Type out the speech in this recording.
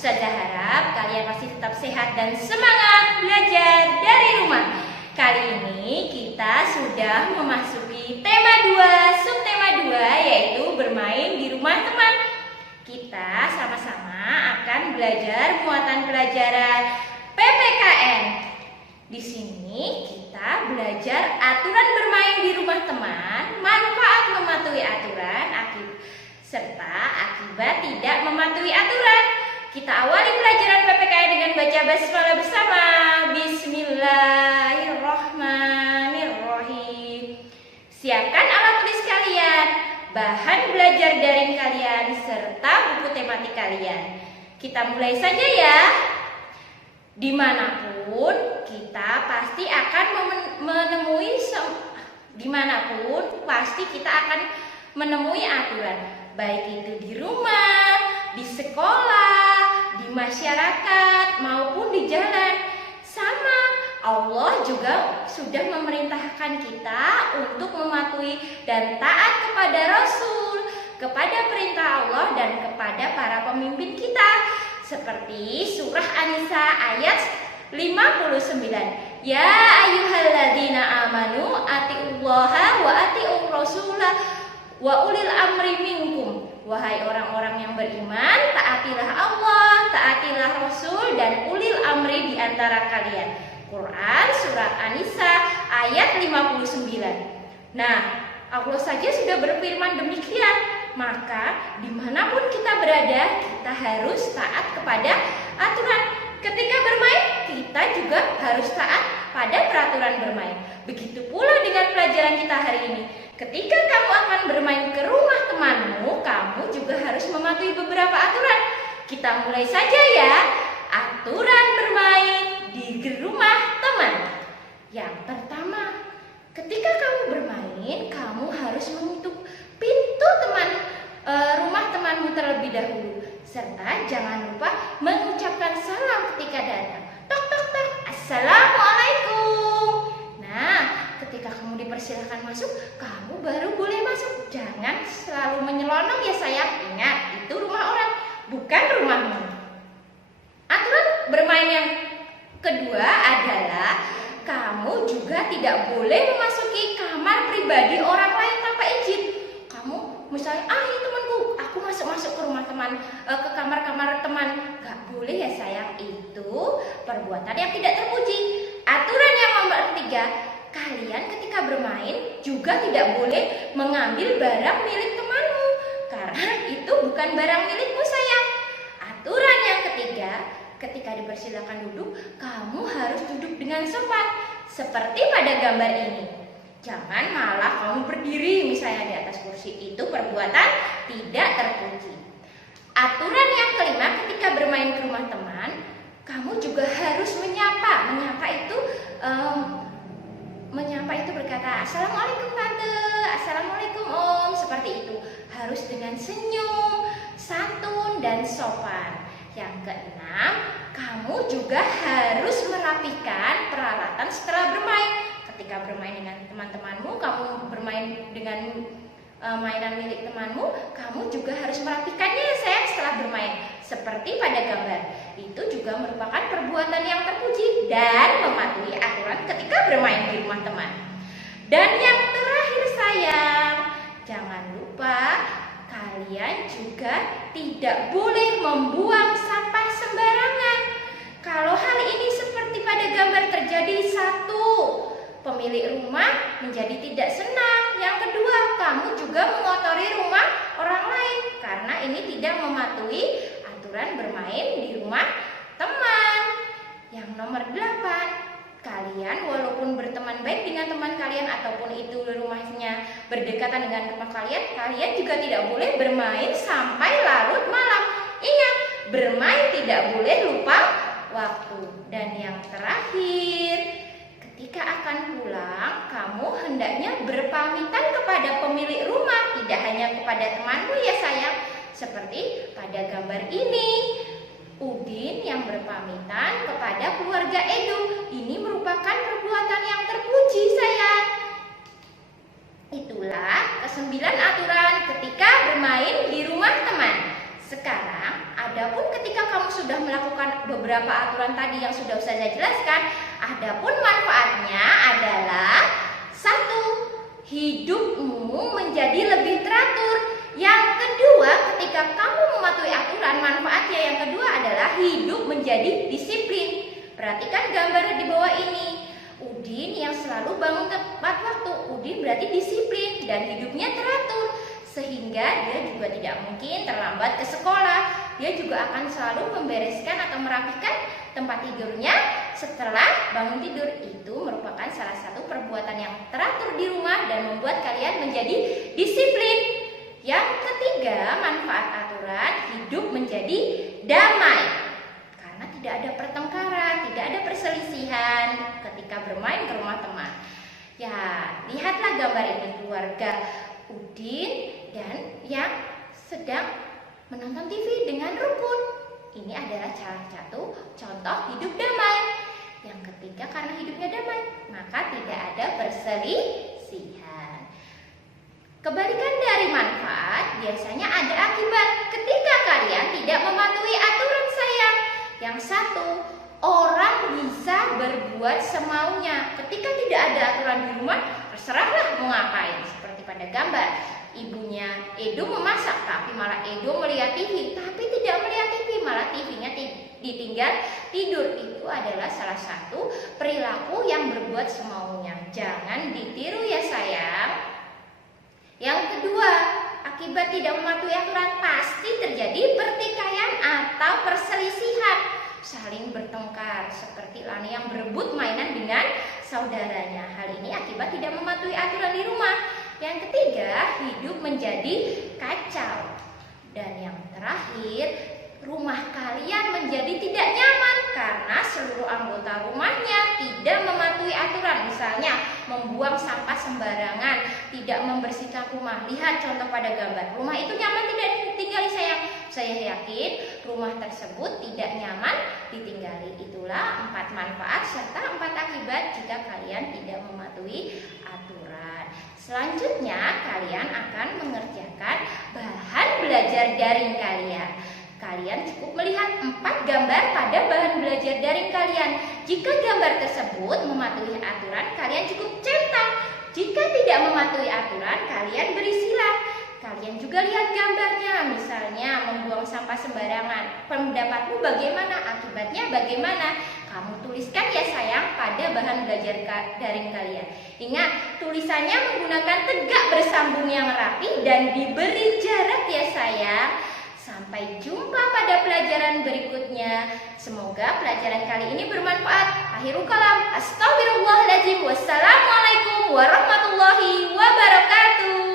Ustazah harap kalian masih tetap sehat dan semangat belajar dari rumah. Kali ini kita sudah memasuki tema 2, subtema 2, yaitu bermain di rumah teman. Kita sama-sama akan belajar muatan pelajaran PPKN. Di sini kita belajar aturan bermain di rumah teman, manfaat mematuhi aturan, serta akibat tidak mematuhi aturan. Kita awali pelajaran PPKN dengan baca basmalah bersama. Bismillahirrahmanirrahim. Siapkan alat tulis kalian, bahan belajar daring kalian, serta buku tematik kalian. Kita mulai saja ya. Dimanapun kita pasti akan menemui aturan, baik itu di rumah, di sekolah, di masyarakat, maupun di jalan. Sama, Allah juga sudah memerintahkan kita untuk mematuhi dan taat kepada Rasul, kepada perintah Allah dan kepada para pemimpin kita. Seperti surah An-Nisa ayat 59. Ya ayyuhalladzina amanu atiullaha wa atiur rasulah wa ulil amri minkum. Wahai orang-orang yang beriman, taatilah Allah, taatilah Rasul dan ulil amri di antara kalian. Quran surat An-Nisa ayat 59. Nah, Allah saja sudah berfirman demikian. Maka dimanapun kita berada, kita harus taat kepada aturan. Ketika bermain, kita juga harus taat pada peraturan bermain. Begitu pula dengan pelajaran kita hari ini. Ketika kamu akan bermain ke rumah temanmu, kamu juga harus mematuhi beberapa aturan. Kita mulai saja ya. Aturan bermain di rumah teman. Yang pertama, ketika kamu bermain, kamu harus menutup pintu rumah temanmu terlebih dahulu. Serta jangan lupa mengucapkan salam ketika datang. Tok tok tok, assalamualaikum. Nah, ketika kamu dipersilahkan masuk, kamu baru boleh masuk. Jangan selalu menyelonong ya sayang. Ingat, itu rumah orang, bukan rumahmu. Aturan bermain yang kedua adalah kamu juga tidak boleh memasuki kamar pribadi orang lain tanpa izin. Kamu misalnya, ini temanku, aku masuk ke rumah teman, ke kamar teman. Gak boleh ya sayang, itu perbuatan yang tidak terpuji. Aturan yang nomor 3, kalian ketika bermain juga tidak boleh mengambil barang milik temanmu, karena itu bukan barang milikmu sayang. Aturan yang ketiga, ketika dipersilakan duduk, kamu harus duduk dengan sopan, seperti pada gambar ini. Jangan malah kamu berdiri misalnya di atas kursi, itu perbuatan tidak terpuji. Aturan yang kelima, ketika bermain ke rumah teman, kamu juga harus menyapa. Menyapa itu berkata, assalamualaikum tante, assalamualaikum om, seperti itu. Harus dengan senyum, santun dan sopan. Yang keenam, kamu juga harus merapikan peralatan setelah bermain. Ketika bermain dengan teman-temanmu, kamu bermain dengan mainan milik temanmu, kamu juga harus merapikannya ya sayang setelah bermain. Seperti pada gambar. Itu juga merupakan perbuatan yang terpuji dan mematuhi aturan ketika bermain di rumah teman. Dan yang terakhir sayang, jangan lupa kalian juga tidak boleh membuang sampah sembarangan. Kalau hal ini seperti pada gambar terjadi, satu, pemilik rumah menjadi tidak senang. Yang kedua, kamu juga mengotori rumah orang lain karena ini tidak mematuhi aturan bermain di rumah teman. Yang nomor 8, kalian walaupun berteman baik dengan teman kalian ataupun itu rumahnya berdekatan dengan rumah kalian, kalian juga tidak boleh bermain sampai larut malam. Ingat, bermain tidak boleh lupa waktu. Dan yang terakhir, ketika akan pulang, kamu hendaknya berpamitan kepada pemilik rumah, tidak hanya kepada temanmu ya sayang. Seperti pada gambar ini, Udin yang berpamitan kepada keluarga Edo. Ini merupakan perbuatan yang terpuji sayang. Itulah ke-9 aturan ketika bermain di rumah teman. Sekarang, adapun ketika kamu sudah melakukan beberapa aturan tadi yang sudah Ustazah jelaskan. Adapun manfaatnya adalah satu, hidupmu menjadi lebih teratur. Yang kedua, ketika kamu mematuhi aturan, manfaatnya yang kedua adalah hidup menjadi disiplin. Perhatikan gambar di bawah ini. Udin yang selalu bangun tepat waktu. Udin berarti disiplin dan hidupnya teratur, sehingga dia juga tidak mungkin terlambat ke sekolah. Dia juga akan selalu membereskan atau merapikan tempat tidurnya setelah bangun tidur. Itu merupakan salah satu perbuatan yang teratur di rumah dan membuat kalian menjadi disiplin. Yang ketiga, manfaat aturan, hidup menjadi damai. Karena tidak ada pertengkaran, tidak ada perselisihan ketika bermain ke rumah teman. Ya, lihatlah gambar ini, keluarga Udin dan yang sedang menonton TV dengan rukun. Ini adalah salah satu contoh hidup damai. Yang ketiga, karena hidupnya damai, maka tidak ada perselisihan. Kebalikan dari manfaat, biasanya ada akibat ketika kalian tidak mematuhi aturan sayang. Yang satu, orang bisa berbuat semaunya. Ketika tidak ada aturan di rumah, terserahlah mau ngapain. Seperti pada gambar, ibunya Edo memasak, tapi malah Edo melihat TV. Tapi tidak melihat TV, malah TV-nya ditinggal tidur. Itu adalah salah satu perilaku yang berbuat semaunya. Jangan ditiru ya sayang. Yang kedua, akibat tidak mematuhi aturan pasti terjadi pertikaian atau perselisihan, saling bertengkar seperti Lani yang berebut mainan dengan saudaranya. Hal ini akibat tidak mematuhi aturan di rumah. Yang ketiga, hidup menjadi kacau. Dan yang terakhir, rumah kalian menjadi tidak nyaman karena seluruh anggota rumahnya tidak mematuhi aturan. Misalnya membuang sampah sembarangan, tidak membersihkan rumah. Lihat contoh pada gambar. Rumah itu nyaman tidak ditinggali sayang? Saya yakin rumah tersebut tidak nyaman ditinggali. Itulah 4 manfaat serta 4 akibat jika kalian tidak mematuhi aturan. Selanjutnya kalian akan mengerjakan bahan belajar daring kalian. Kalian cukup melihat 4 gambar pada bahan belajar daring kalian. Jika gambar tersebut mematuhi aturan, kalian cukup cetak. Jika tidak mematuhi aturan, kalian beri silang. Kalian juga lihat gambarnya, misalnya membuang sampah sembarangan. Pendapatmu bagaimana? Akibatnya bagaimana? Kamu tuliskan ya sayang pada bahan belajar daring kalian. Ingat, tulisannya menggunakan tegak bersambung yang rapi dan diberi jarak ya sayang. Sampai jumpa pada pelajaran berikutnya. Semoga pelajaran kali ini bermanfaat. Akhirul kalam. Astaghfirullahaladzim. Wassalamualaikum warahmatullahi wabarakatuh.